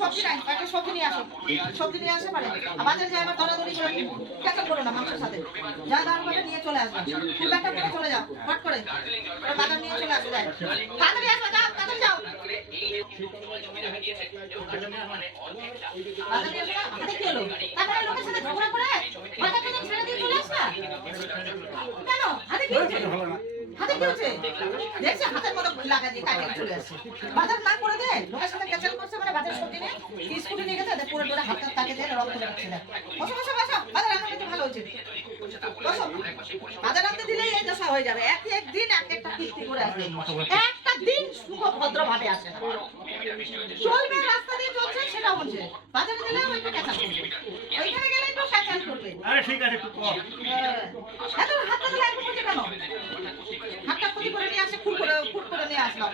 সবজি নাই, একটা সবজি নিয়ে আসো, সবজি নিয়ে আসে পারে বাজারে যাই আবার দরাদরি করে ক্যাচাল করো না মাংসের সাথে, যা দাম পাবে নিয়ে চলে আসবে, ব্যাগটা নিয়ে চলে যাও হট করে বাজার নিয়ে চলে আসো, যায় তাড়াতাড়ি আসো, যাও তাড়াতাড়ি যাও বাজার নিয়ে এসো। হাতে কি হলো? তারপরে লোকের সাথে ঝগড়া করে বাজারটা ছেড়ে দিয়ে চলে আসা কেন? হাতে কি হচ্ছে? হাতে কি হচ্ছে? দেখছে হাতের মতো লাগা দিয়ে কাটে চলে আসছে, বাজার না করে দে লোকের সাথে ক্যাচাল করছে মানে বাজার সবজি নিয়ে স্কুলে নিয়ে গেছে, পুরো পুরো হাতটা তাকে দিয়ে রক্ত বেরোচ্ছে না। বসো বসো বসো, বাজার রান্না কিন্তু ভালো হয়েছে, বসো। বাজার রাখতে দিলেই এই দশা হয়ে যাবে, একদিন একটা কীর্তি করে আসবে, একটা দিন সুখ ভদ্র ভাবে আসে না, চলবে রাস্তা দিয়ে চলছে সেটা বলছে, বাজারে গেলেও একটা ক্যাচাল করবে, ওইখানে গেলে একটু ক্যাচাল করবে। আরে ঠিক আছে একটু কর। এত হাতটা দিলে একটু কেন? হাতটা ক্ষতি করে নিয়ে আসে, ফুল করে নিয়ে আসলাম।